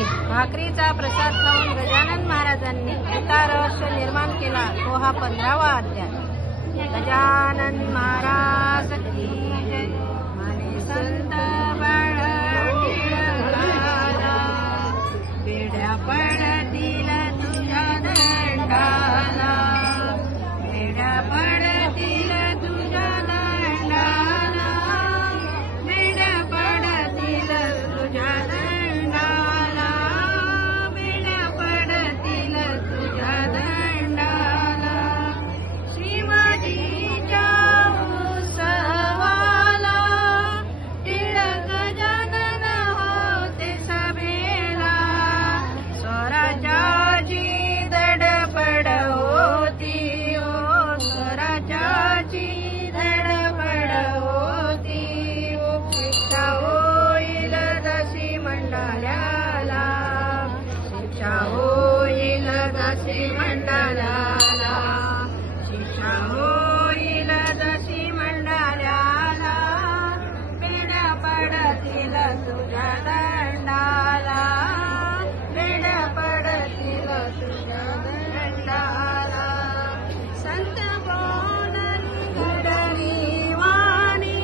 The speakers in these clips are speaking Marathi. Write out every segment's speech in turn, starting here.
आहे। भाकरीचा प्रसाद खाऊन गजानन महाराजांनी गीता रहस्य निर्माण केला तो हा 15वा अध्याय। गजानन महाराज की जय। माने संत बाळ टिळकाला, बेड्या पडतील तुझ्या दंडाला, बेड्या पडतील तुझ्या दंडाला, बेड्या पडतील तुझ्या दंडाला, बेड्या पडतील तुझ्या दंडाला। शिवाजीच्या उत्सवाला टिळक गजानन होते सभेला, स्वराज्याची धडपड होती ओ, स्वराज्याची धडपड होती ओ। शिक्षा होईल जशी मंडाल्याला, शिक्षा होईल जशी मंडाल्याला, शिक्षा होईल जशी मंडाल्याला, बेड्या पडतील तुझ्या दंडाला, बेड्या पडतील तुझ्या दंडाला। संत बोलली घडली वाणी,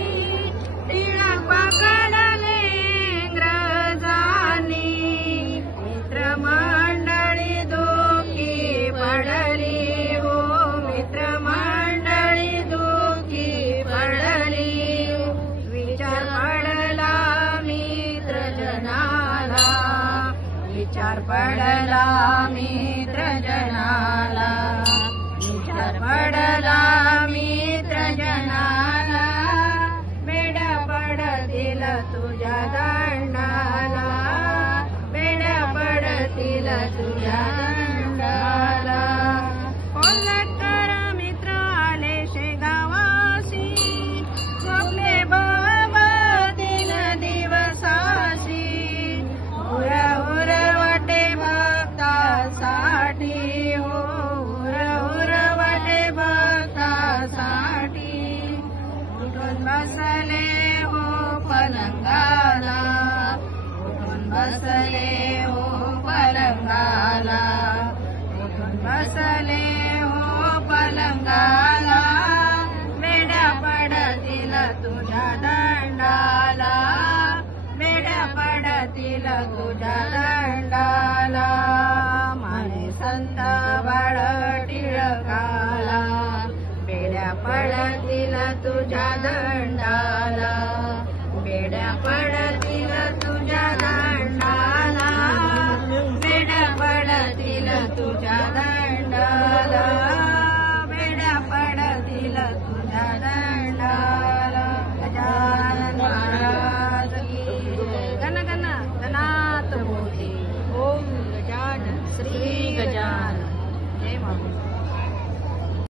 टिळक पकडले इंग्रजांनी, मित्रमंडळी दुःखी पडली हो, मित्रमंडळी दुःखी पडली। विचार पडला मित्रजनाला, विचार पडला मित्रजनाला, विचार पडला मित्रजनाला, बेड्या पडतील तुझ्या दंडाला, बेड्या पडतील तुझ्या दंडाला। कोल्हटकर मित्र आले शेगावासी, झोपले बाबा 3 दिवसासी, हुर हुर वाटे भक्तासाठी हो, हुर हुर वाटे भक्तासाठी। उठून बसले हो पलंगाला, उठून बसले हो पलंगाला, उठून बसले हो पलंगाला, बेड्या पडतील तुझ्या दंडाला, बेड्या पडतील तुझ्या दंडाला। माने संत बाळ टिळकाला, बेड्या पडतील तुझ्या दंडाला, बेड्या पडतील तुझ्या दंडाला, बेड्या पडतील तुझ्या दंडाला।